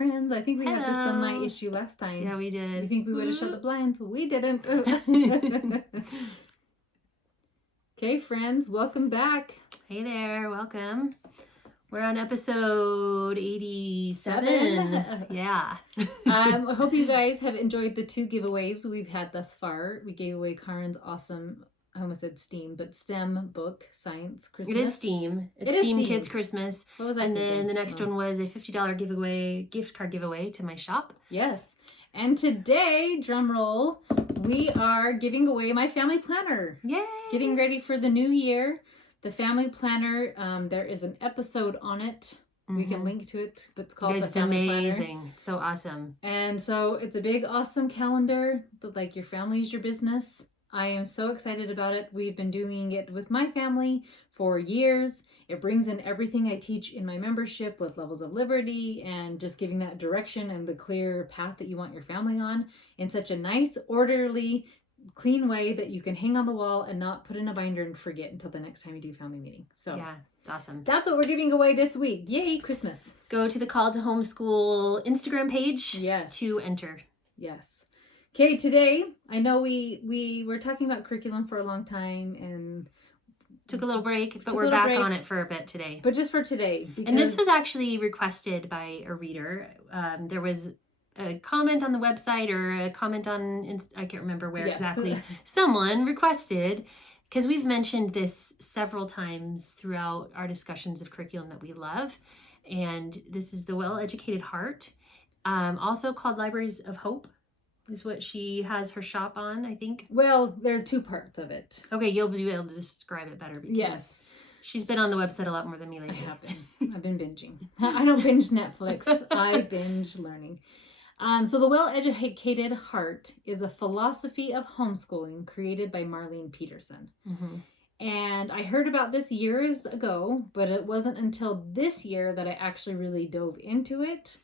friends. I think we had the Hello. sunlight issue last time. Yeah, we did. You think we would have shut the blinds? We didn't. Okay, friends, welcome back. Hey there, welcome. We're on episode 87. Yeah. I hope you guys have enjoyed the 2 giveaways we've had thus far. We gave away Karen's awesome, I almost said STEAM, but STEM book, Science Christmas. It is STEAM. It's It is STEAM STEAM. Kids Christmas. What was I And thinking? then the next one was a $50 gift card giveaway to my shop. Yes. And today, drum roll, we are giving away my family planner. Yay! Getting ready for the new year. The family planner, there is an episode on it. We can link to it, but it's called the Family Planner. It's amazing. It's so awesome. And so it's a big, awesome calendar that, like, your family is your business. I am so excited about it. We've been doing it with my family for years. It brings in everything I teach in my membership with levels of liberty and just giving that direction and the clear path that you want your family on in such a nice, orderly, clean way that you can hang on the wall and not put in a binder and forget until the next time you do family meeting. So yeah, it's awesome. That's what we're giving away this week. Yay, Christmas. Go to the Call to Homeschool Instagram page to enter. Yes. Okay, today, I know we were talking about curriculum for a long time and took a little break, but we're back on it for a bit today. But just for today. And this was actually requested by a reader. There was a comment on the website or a comment on, I can't remember where exactly. Someone requested, because we've mentioned this several times throughout our discussions of curriculum that we love. And this is the WellEducated Heart, also called Libraries of Hope. Is what she has her shop on, I think. Well, there are 2 parts of it. Okay, you'll be able to describe it better. Yes. She's been on the website a lot more than me lately. I have been. I've been binging. I don't binge Netflix. I binge learning. So the WellEducated Heart is a philosophy of homeschooling created by Marlene Peterson. Mm-hmm. And I heard about this years ago, but it wasn't until this year that I actually really dove into it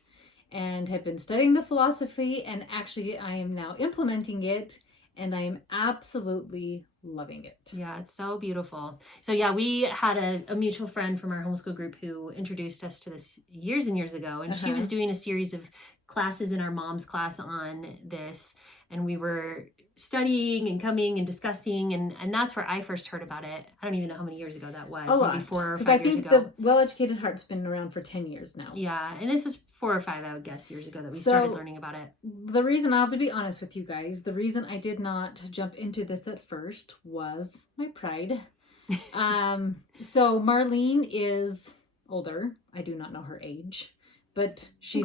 and have been studying the philosophy, and actually I am now implementing it, and I am absolutely loving it. Yeah, it's so beautiful. So yeah, we had a mutual friend from our homeschool group who introduced us to this years and years ago, and she was doing a series of classes in our mom's class on this, and we were studying and coming and discussing, and that's where I first heard about it. I don't even know how many years ago that was. Maybe 4 or 5 years ago. I think the WellEducated Heart's been around for 10 years now. Yeah, and this was 4 or 5, I would guess, years ago that we started learning about it. The reason, I'll have to be honest with you guys, the reason I did not jump into this at first was my pride. So Marlene is older. I do not know her age, but she's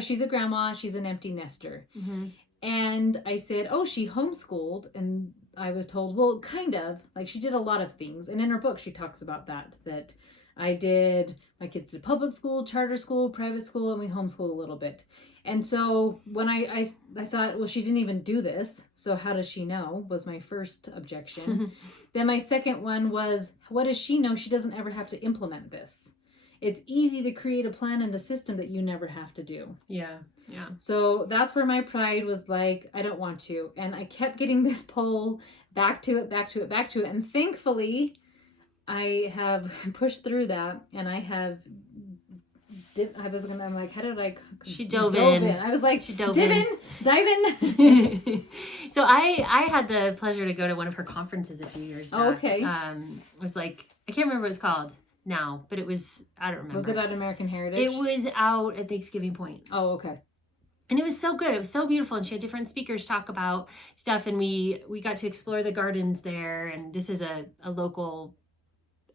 she's a grandma. She's an empty nester. Mm-hmm. And I said, oh, she homeschooled. And I was told, well, kind of. Like, she did a lot of things. And in her book, she talks about that I did, my kids did public school, charter school, private school, and we homeschooled a little bit. And so when I thought, well, she didn't even do this, so how does she know, was my first objection. Then my second one was, what does she know? She doesn't ever have to implement this. It's easy to create a plan and a system that you never have to do. Yeah. So that's where my pride was like, I don't want to. And I kept getting this pull back to it. And thankfully, I have pushed through that, and I have I'm like, how did I? She dove in. I was like, she dove in. Dive in. So I had the pleasure to go to one of her conferences a few years back. Oh, okay. It was like, I can't remember what it was called now, but it was, I don't remember. Was it at American Heritage? It was out at Thanksgiving Point. Oh, okay. And it was so good. It was so beautiful. And she had different speakers talk about stuff. And we got to explore the gardens there. And this is a local,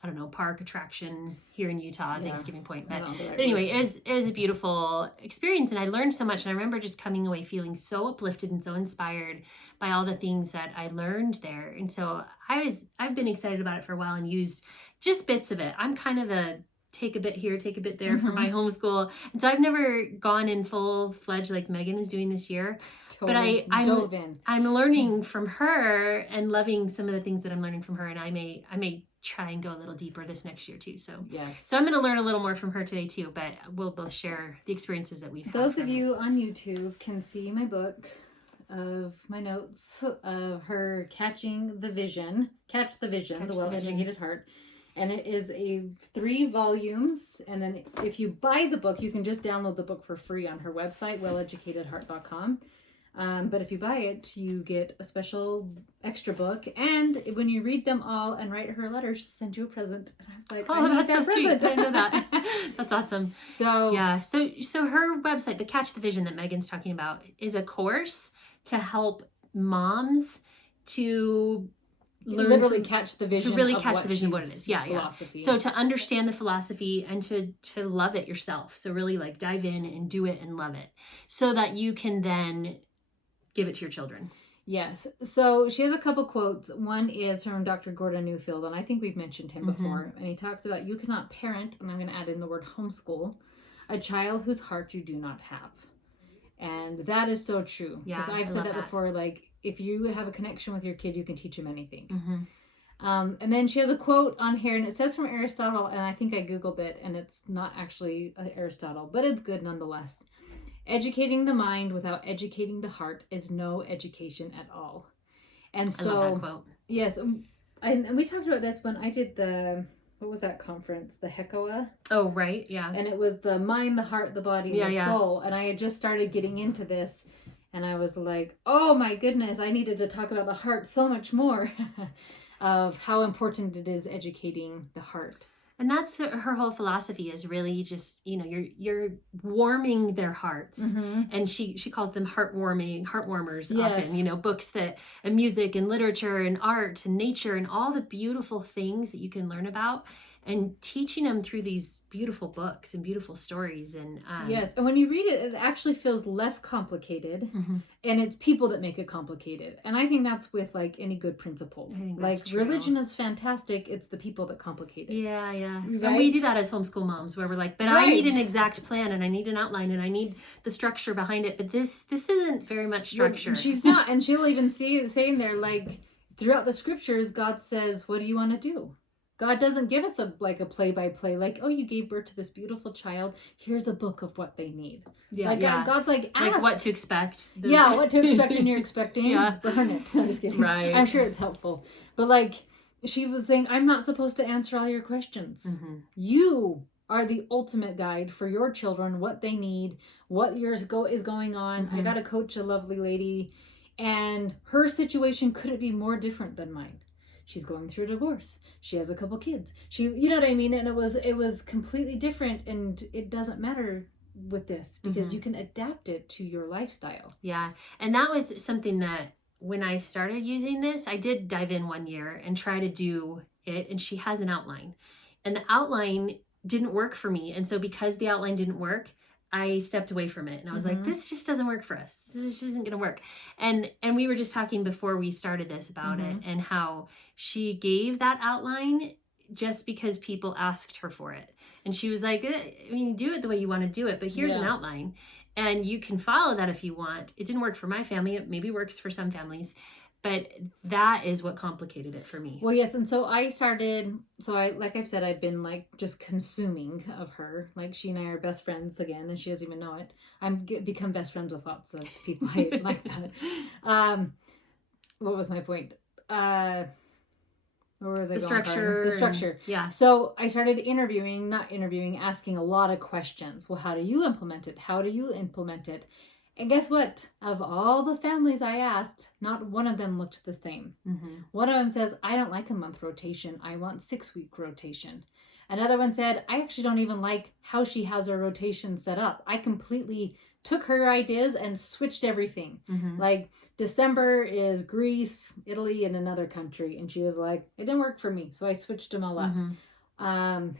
I don't know, park attraction here in Utah, Thanksgiving Point. But anyway, it was a beautiful experience. And I learned so much. And I remember just coming away feeling so uplifted and so inspired by all the things that I learned there. And so I've been excited about it for a while and used just bits of it. I'm kind of a take a bit here, take a bit there for my homeschool. And so I've never gone in full-fledged like Megan is doing this year. But I'm learning from her and loving some of the things that I'm learning from her. And I may try and go a little deeper this next year too. So So I'm going to learn a little more from her today too, but we'll both share the experiences that we've had. Those of you on YouTube can see my book of my notes of her Catch the Vision, the WellEducated Heart. And it is 3 volumes. And then if you buy the book, you can just download the book for free on her website, WellEducatedHeart.com. But if you buy it, you get a special extra book. And when you read them all and write her a letter, she'll send you a present. And I was like, oh, I need that's so that sweet. present. I didn't know that. That's awesome. So yeah. So her website, the Catch the Vision that Megan's talking about, is a course to help moms to learn literally to catch the vision. To really of catch what the vision of what she's it is. Yeah, philosophy. So to understand the philosophy and to love it yourself. So really like dive in and do it and love it so that you can then give it to your children. Yes. So she has a couple quotes. One is from Dr. Gordon Newfield, and I think we've mentioned him before. And he talks about you cannot parent, and I'm going to add in the word homeschool, a child whose heart you do not have. And that is so true. Because I've said that before, like, if you have a connection with your kid, you can teach them anything. And then she has a quote on here, and it says from Aristotle, and I think I Googled it, and it's not actually Aristotle, but it's good nonetheless. Educating the mind without educating the heart is no education at all. And so, I love that quote. Yes, and we talked about this when I did what was that conference? The HECOA? Oh, right, yeah. And it was the mind, the heart, the body, and the soul. And I had just started getting into this, and I was like, oh my goodness, I needed to talk about the heart so much more of how important it is educating the heart. And that's her whole philosophy is really just, you're warming their hearts. And she calls them heart warmers often, books and music and literature and art and nature and all the beautiful things that you can learn about and teaching them through these beautiful books and beautiful stories. And yes, and when you read it, it actually feels less complicated, and it's people that make it complicated. And I think that's with like any good principles. Like religion is fantastic; it's the people that complicate it. Yeah. Right? And we do that as homeschool moms, where we're like, but I need an exact plan, and I need an outline, and I need the structure behind it. But this isn't very much structure. Well, she's not, and she'll even say in there, like throughout the scriptures, God says, "What do you want to do?" God doesn't give us a play-by-play, like, oh, you gave birth to this beautiful child. Here's a book of what they need. God's like, ask. Like what to expect. What to expect when you're expecting. Burn it. I'm just kidding. Right. I'm sure it's helpful. But like, she was saying, I'm not supposed to answer all your questions. You are the ultimate guide for your children, what they need, what is going on. I got to coach a lovely lady, and her situation couldn't be more different than mine. She's going through a divorce. She has a couple kids. You know what I mean? And it was completely different, and it doesn't matter with this because you can adapt it to your lifestyle. Yeah. And that was something that when I started using this, I did dive in one year and try to do it, and she has an outline. And the outline didn't work for me. And so because the outline didn't work, I stepped away from it, and I was like, this just doesn't work for us. This just isn't going to work. And we were just talking before we started this about it, and how she gave that outline just because people asked her for it. And she was like, do it the way you want to do it, but here's an outline, and you can follow that if you want. It didn't work for my family. It maybe works for some families. But that is what complicated it for me. Well, yes. And so I started, like I've said, I've been like just consuming of her. Like she and I are best friends again, and she doesn't even know it. I'm become best friends with lots of people like that. What was my point? Where was I going? Structure. The structure. Yeah. So I started asking a lot of questions. Well, how do you implement it? How do you implement it? And guess what? Of all the families I asked, not one of them looked the same. One of them says, I don't like a month rotation. I want 6-week rotation. Another one said, I actually don't even like how she has her rotation set up. I completely took her ideas and switched everything. Like December is Greece, Italy, and another country. And she was like, it didn't work for me. So I switched them all up.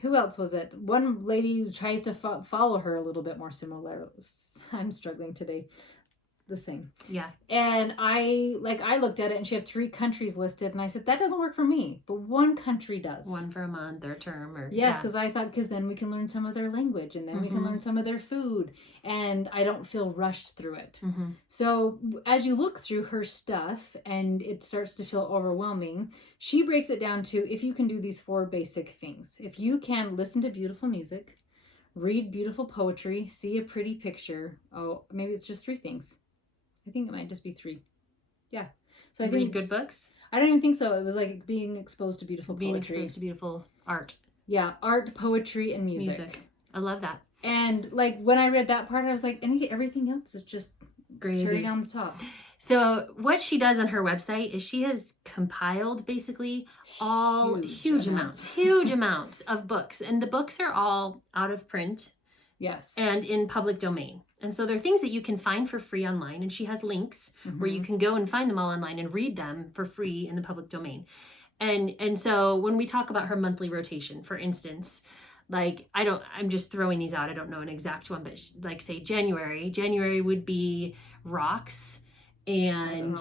Who else was it? One lady tries to follow her a little bit more similar. I'm struggling today. The same. Yeah. And I looked at it, and she had 3 countries listed, and I said, that doesn't work for me, but one country does. One for a month or a term or yes, because I thought then we can learn some of their language, and then we can learn some of their food, and I don't feel rushed through it. So as you look through her stuff and it starts to feel overwhelming, she breaks it down to, if you can do these 4 basic things. If you can listen to beautiful music, read beautiful poetry, see a pretty picture. Oh, maybe it's just 3 things. I think it might just be 3. Yeah. So I Read think good books. I don't even think so. It was like being exposed to beautiful Being poetry. exposed to beautiful art. Yeah, art, poetry, and music. I love that. And like when I read that part, I was like, everything else is just Gravy. cherry on the top. So what she does on her website is she has compiled basically all huge amounts of books. And the books are all out of print. Yes. And in public domain. And so they're things that you can find for free online. And she has links where you can go and find them all online and read them for free in the public domain. And so when we talk about her monthly rotation, for instance, like I'm just throwing these out. I don't know an exact one, but like say January would be rocks and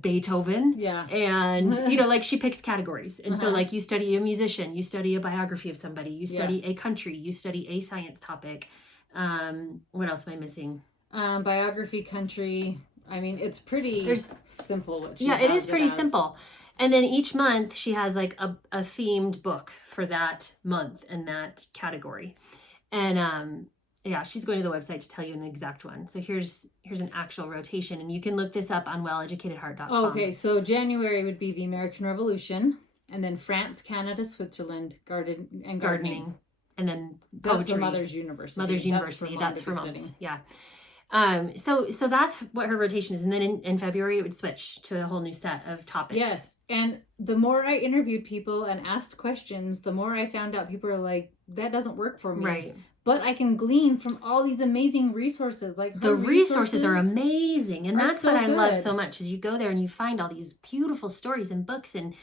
Beethoven. Yeah. And, like she picks categories. And so like you study a musician, you study a biography of somebody, you study a country, you study a science topic. What else am I missing? Biography, country. I mean, it's pretty simple. It is pretty simple. And then each month she has like a themed book for that month and that category. And she's going to the website to tell you an exact one. So here's an actual rotation, and you can look this up on WellEducatedHeart.com. Okay, so January would be the American Revolution, and then France, Canada, Switzerland, gardening. And then poetry. That's the Mother's University. Mother's University. That's for moms. Yeah. So that's what her rotation is. And then in February, it would switch to a whole new set of topics. Yes. And the more I interviewed people and asked questions, the more I found out people are like, that doesn't work for me. Right. But I can glean from all these amazing resources. Like the resources are amazing. And that's what I love so good. much is you go there and you find all these beautiful stories and books and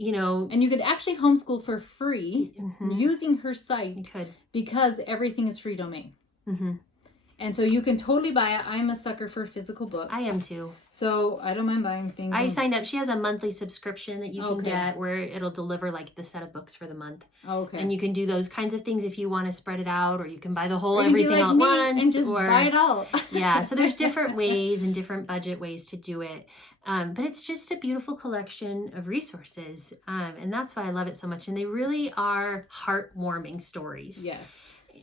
and you could actually homeschool for free using her site. You could. Because everything is free domain. And so you can totally buy it. I'm a sucker for physical books. I am too. So I don't mind buying things. I signed up. She has a monthly subscription that you can get where it'll deliver like the set of books for the month. Okay. And you can do those kinds of things if you want to spread it out, or you can buy the whole everything all at once. And just buy it all. Yeah. So there's different ways and different budget ways to do it. But it's just a beautiful collection of resources. And that's why I love it so much. And they really are heartwarming stories. Yes.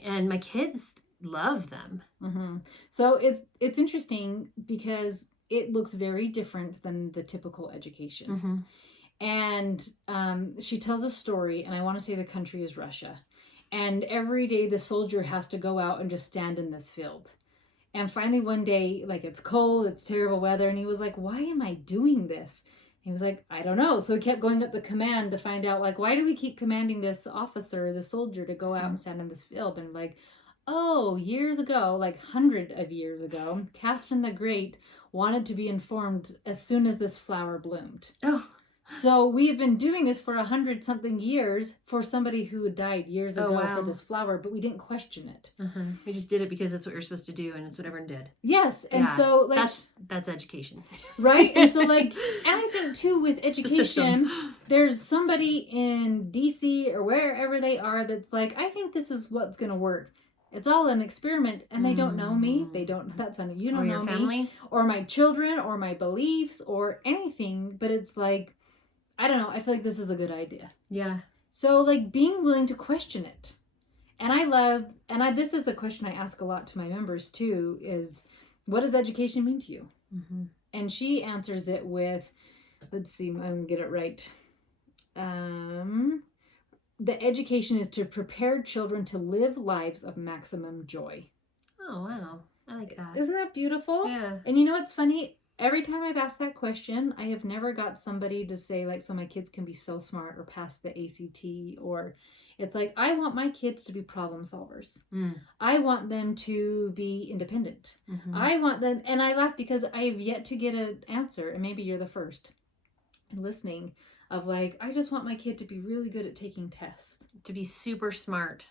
And my kids love them. So it's interesting because it looks very different than the typical education. And she tells a story, and I want to say the country is Russia. And every day the soldier has to go out and just stand in this field. And finally one day, like it's cold, it's terrible weather, and he was like, why am I doing this? He was like, I don't know. So he kept going up the command to find out, like, why do we keep commanding this officer, the soldier, to go out and stand in this field? And like, oh, years ago, like 100 of years ago, Catherine the Great wanted to be informed as soon as this flower bloomed. Oh. So we have been doing this for 100-something years for somebody who died years ago for this flower, but we didn't question it. We just did it because it's what you're supposed to do, and it's what everyone did. Yes, and so like that's education, right? And so like, and I think too with education, there's somebody in DC or wherever they are that's like, I think this is what's going to work. It's all an experiment, and they don't know me. They don't. That's on you. Don't know me, family, or my children, or my beliefs, or anything. But it's like, I don't know. I feel like this is a good idea. Yeah. So like being willing to question it, and I love, and this is a question I ask a lot to my members too. Is what does education mean to you? And she answers it with, let's see, I'm gonna get it right. The education is to prepare children to live lives of maximum joy. Oh, wow. I like that. Isn't that beautiful? Yeah. And you know what's funny? Every time I've asked that question, I have never got somebody to say, like, so my kids can be so smart or pass the ACT, or it's like, I want my kids to be problem solvers. I want them to be independent. I want them, and I laugh because I have yet to get an answer, and maybe you're the first listening, of like, I just want my kid to be really good at taking tests. To be super smart.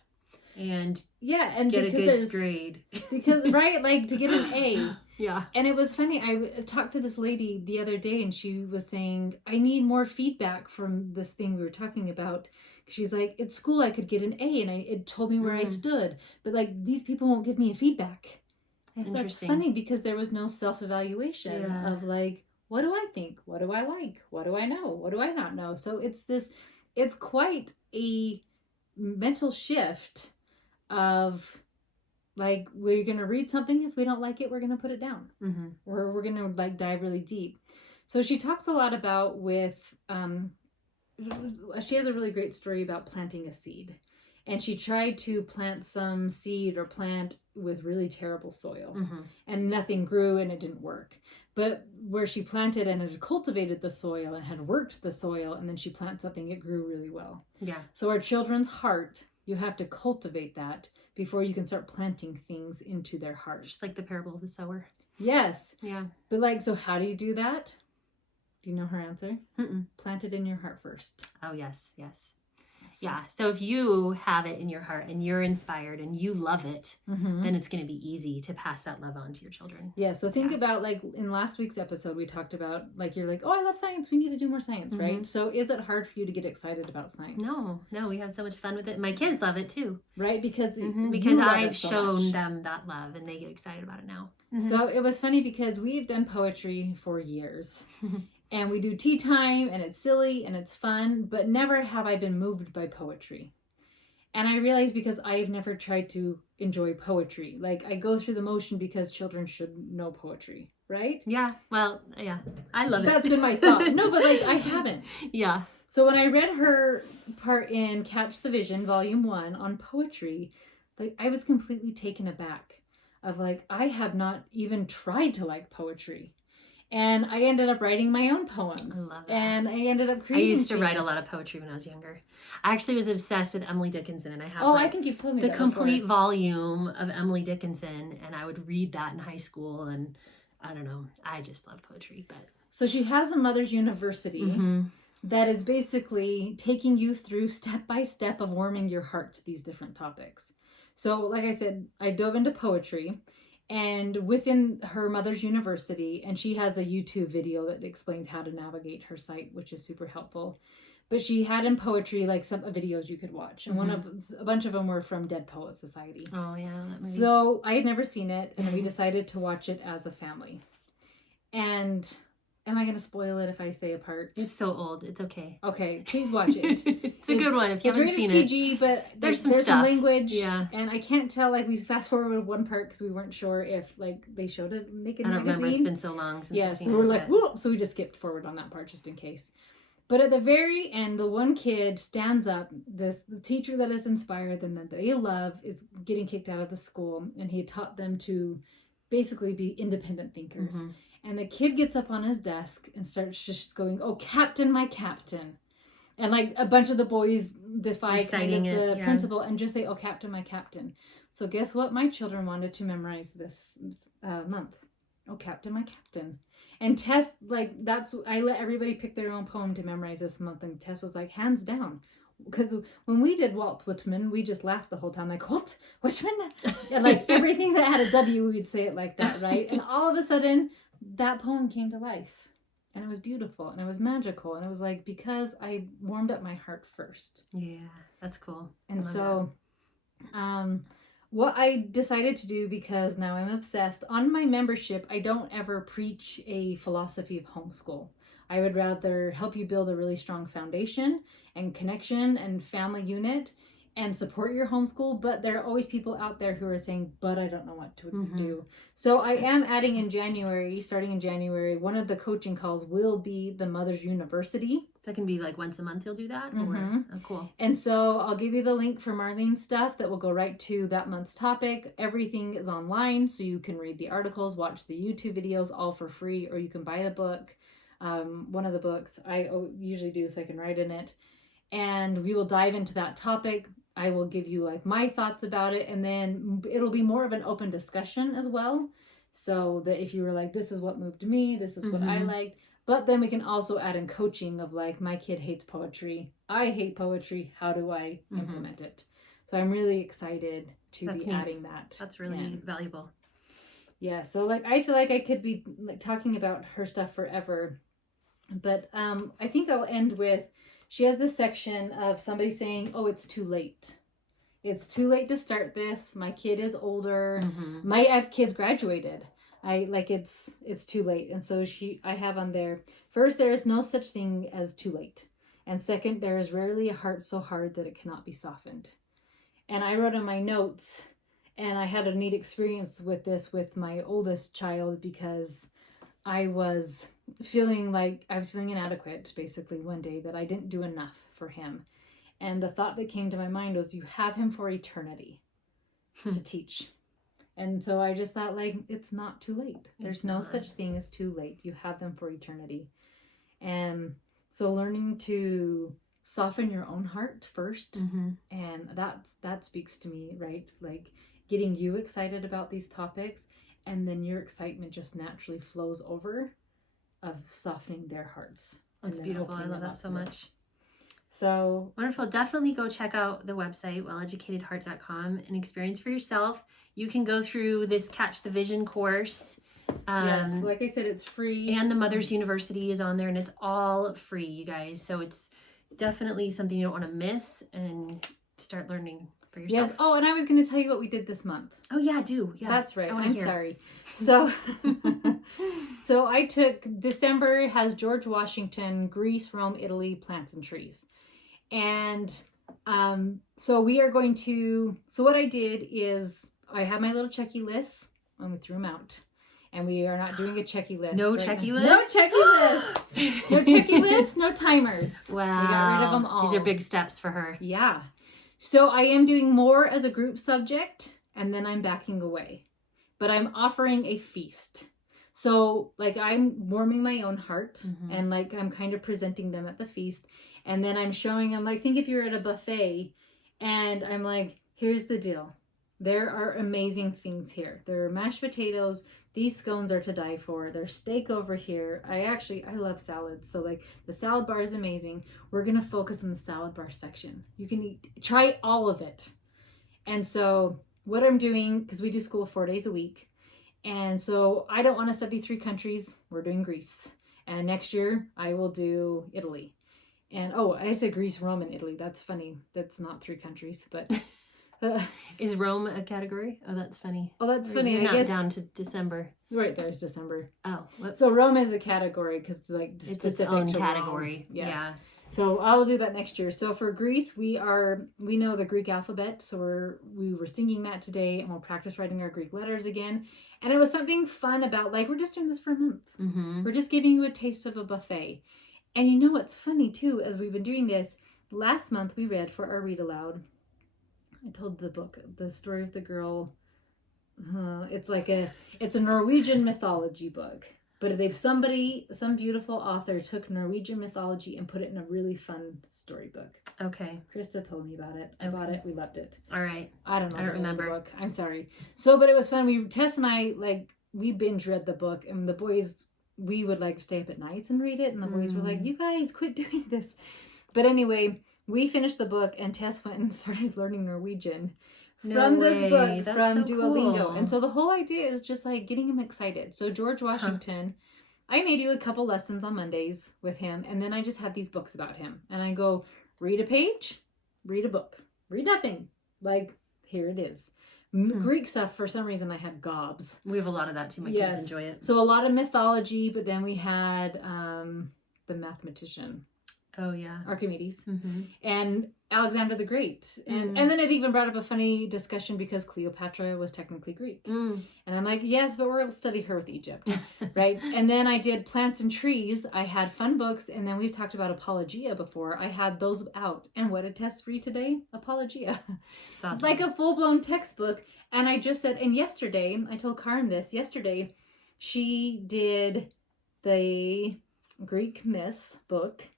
And and get a good grade. Because, right, like to get an A. Yeah. And it was funny, I talked to this lady the other day, and she was saying, I need more feedback from this thing we were talking about. She's like, at school I could get an A, and it told me where I stood. But like, these people won't give me a feedback. And that's funny because there was no self-evaluation of like, what do I think? What do I like? What do I know? What do I not know? So it's quite a mental shift of like, we're going to read something. If we don't like it, we're going to put it down. Or we're going to like dive really deep. So she talks a lot about she has a really great story about planting a seed. And she tried to plant some seed or plant with really terrible soil. Mm-hmm. And nothing grew and it didn't work. But where she planted and had cultivated the soil and had worked the soil, and then she planted something, it grew really well. Yeah. So our children's heart, you have to cultivate that before you can start planting things into their hearts. Just like the parable of the sower. Yes. Yeah. But like, so how do you do that? Do you know her answer? Mm-mm. Plant it in your heart first. Oh, yes. Yeah. So if you have it in your heart and you're inspired and you love it, then it's going to be easy to pass that love on to your children. Yeah. So think about, like, in last week's episode, we talked about, like, you're like, oh, I love science. We need to do more science, right? So is it hard for you to get excited about science? No, we have so much fun with it. My kids love it too. Right? Because I've shown them that love and they get excited about it now. So it was funny because we've done poetry for years. And we do tea time, and it's silly and it's fun, but never have I been moved by poetry. And I realized because I've never tried to enjoy poetry. Like, I go through the motion because children should know poetry, right? Yeah. Well, yeah. I love it. That's been my thought. No, but like, I haven't. Yeah. So when I read her part in Catch the Vision, Volume 1, on poetry, like, I was completely taken aback of, like, I have not even tried to like poetry. And I ended up writing my own poems. I love that. And I ended up creating I used to things. write a lot of poetry when I was younger. I actually was obsessed with Emily Dickinson, and I have I think you've told me the that complete before. volume of Emily Dickinson, and I would read that in high school, and I don't know, I just love poetry. But So she has a Mother's University that is basically taking you through step by step of warming your heart to these different topics. So like I said, I dove into poetry. And within her Mother's University, and she has a YouTube video that explains how to navigate her site, which is super helpful. But she had in poetry, like, some videos you could watch. And a bunch of them were from Dead Poets Society. Oh, yeah. That movie. So I had never seen it, and we decided to watch it as a family. And am I going to spoil it if I say a part? It's so old. It's okay. Okay, please watch it. It's a good one if you haven't seen it. It's rated PG, but there's some stuff. Language. Yeah. And I can't tell, like, we fast forwarded one part because we weren't sure if, like, they showed it naked magazine. I don't remember. It's been so long since I've seen it. So we're like, whoop. So we just skipped forward on that part just in case. But at the very end, the one kid stands up, the teacher that has inspired them, that they love, is getting kicked out of the school, and he taught them to basically be independent thinkers. And the kid gets up on his desk and starts just going, oh, Captain, my Captain. And like a bunch of the boys defy the principal and just say, oh, Captain, my Captain. So guess what my children wanted to memorize this month? Oh, Captain, my Captain. And Tess, like, I let everybody pick their own poem to memorize this month. And Tess was like, hands down. Because when we did Walt Whitman, we just laughed the whole time, like, Walt Whitman? And like everything that had a W, we'd say it like that, right? And all of a sudden, that poem came to life. And it was beautiful. And it was magical. And it was like, because I warmed up my heart first. Yeah, that's cool. And so, what I decided to do, because now I'm obsessed, on my membership, I don't ever preach a philosophy of homeschool. I would rather help you build a really strong foundation and connection and family unit and support your homeschool. But there are always people out there who are saying, but I don't know what to do. So I am adding starting in January, one of the coaching calls will be the Mother's University. So it can be like once a month you'll do that? Or, oh, cool. And so I'll give you the link for Marlene's stuff that will go right to that month's topic. Everything is online, so you can read the articles, watch the YouTube videos, all for free, or you can buy the book. One of the books I usually do so I can write in it. And we will dive into that topic. I will give you like my thoughts about it, and then it'll be more of an open discussion as well. So that if you were like, this is what moved me, this is what I liked. But then we can also add in coaching of like, my kid hates poetry. I hate poetry. How do I implement it? So I'm really excited to be adding that. That's really valuable. Yeah. So like, I feel like I could be like talking about her stuff forever. But I think I'll end with, she has this section of somebody saying, oh, it's too late. It's too late to start this. My kid is older. I have kids graduated. It's too late. And so I have on there, first, there is no such thing as too late. And second, there is rarely a heart so hard that it cannot be softened. And I wrote in my notes, and I had a neat experience with this with my oldest child, because I was feeling like I was feeling inadequate basically one day, that I didn't do enough for him. And the thought that came to my mind was, you have him for eternity to teach. And so I just thought, like, it's not too late. There's no such thing as too late. You have them for eternity. And so learning to soften your own heart first, and that speaks to me, right? Like getting you excited about these topics, and then your excitement just naturally flows over of softening their hearts. That's beautiful. I love that so much. So wonderful. Definitely go check out the website, welleducatedheart.com, and experience for yourself. You can go through this Catch the Vision course. Yes, like I said, it's free. And the Mother's University is on there, and it's all free, you guys. So it's definitely something you don't want to miss, and start learning for yourself. Yes. Oh, and I was going to tell you what we did this month. Oh, yeah, do. Yeah. That's right. I'm sorry. So, so I took, December has George Washington, Greece, Rome, Italy, plants and trees. And so we are going to, so what I did is I had my little checky lists, and we threw them out. And we are not doing a checky list. No checky list? No checky list. No checky list, no timers. Wow. We got rid of them all. These are big steps for her. Yeah. So I am doing more as a group subject, and then I'm backing away. But I'm offering a feast. So like I'm warming my own heart, and like I'm kind of presenting them at the feast. And then I'm showing them, like, think if you're at a buffet, and I'm like, here's the deal. There are amazing things here. There are mashed potatoes. These scones are to die for. There's steak over here. I love salads. So like the salad bar is amazing. We're going to focus on the salad bar section. You can try all of it. And so what I'm doing, because we do school 4 days a week. And so I don't want to study 3 countries. We're doing Greece. And next year I will do Italy. And I said Greece, Rome, and Italy. That's funny. That's not 3 countries, but... Is Rome a category? Oh, that's funny. Oh, that's funny. You're I not guess down to December. Right, there's December. Oh, whoops. So Rome is a category because like it's specific its own to category. Rome. Yes. Yeah. So I'll do that next year. So for Greece, we know the Greek alphabet, so we were singing that today, and we'll practice writing our Greek letters again. And it was something fun about, like, we're just doing this for a month. We're just giving you a taste of a buffet. And you know what's funny too, as we've been doing this, last month we read for our read aloud. I told the story of the girl. It's a Norwegian mythology book, but some beautiful author took Norwegian mythology and put it in a really fun storybook. Okay. Krista told me about it. I bought it. We loved it. All right. I don't know. I don't remember. The book. I'm sorry. So, but it was fun. Tess and I, like, we binge read the book, and the boys, we would like stay up at nights and read it, and the boys were like, "You guys quit doing this." But anyway, we finished the book, and Tess went and started learning Norwegian from this book, from Duolingo. Cool. And so the whole idea is just like getting him excited. So George Washington, I made you a couple lessons on Mondays with him, and then I just had these books about him. And I go, read a page, read a book, read nothing. Like, here it is. Greek stuff, for some reason, I had gobs. We have a lot of that too. My kids enjoy it. So a lot of mythology, but then we had the mathematician. Oh, yeah. Archimedes. And Alexander the Great. And then it even brought up a funny discussion because Cleopatra was technically Greek. And I'm like, yes, but we'll study her with Egypt. Right? And then I did plants and trees. I had fun books. And then we've talked about Apologia before. I had those out. And what did Tess read today? Apologia. Awesome. It's like a full-blown textbook. And I just said, and yesterday, I told Karen this, yesterday, she did the Greek myth book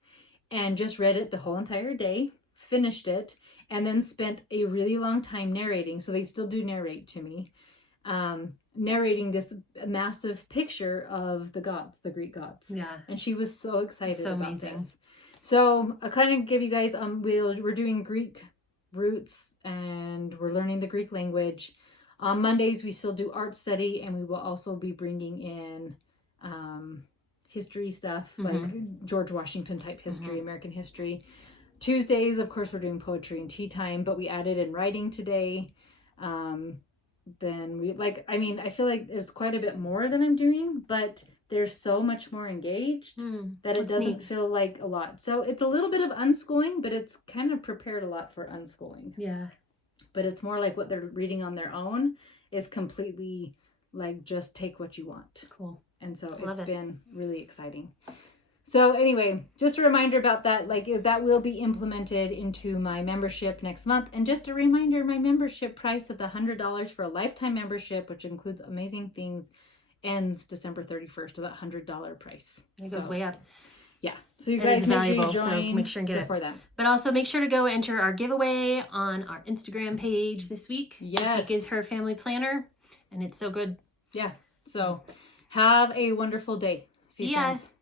and just read it the whole entire day, finished it, and then spent a really long time narrating. So they still do narrate to me, narrating this massive picture of the gods, the Greek gods. Yeah. And she was so excited about amazing. This. So I kind of give you guys, we're doing Greek roots, and we're learning the Greek language. On Mondays, we still do art study, and we will also be bringing in history stuff, like George Washington type history, American history. Tuesdays, of course, we're doing poetry and tea time, but we added in writing today. Then I feel like there's quite a bit more than I'm doing, but they're so much more engaged that it doesn't feel like a lot. So it's a little bit of unschooling, but it's kind of prepared a lot for unschooling. Yeah. But it's more like what they're reading on their own is completely like, just take what you want. Cool. And so Love it's it. been really exciting. So anyway, just a reminder about that. Like that will be implemented into my membership next month. And just a reminder, my membership price of the $100 for a lifetime membership, which includes amazing things, ends December 31st of that $100 price. It goes way up. Yeah. So you And guys it's make valuable, sure you so join make sure and get it. before that. But also make sure to go enter our giveaway on our Instagram page this week. Yes. This week is her family planner, and it's so good. Yeah. So have a wonderful day. See you friends. guys.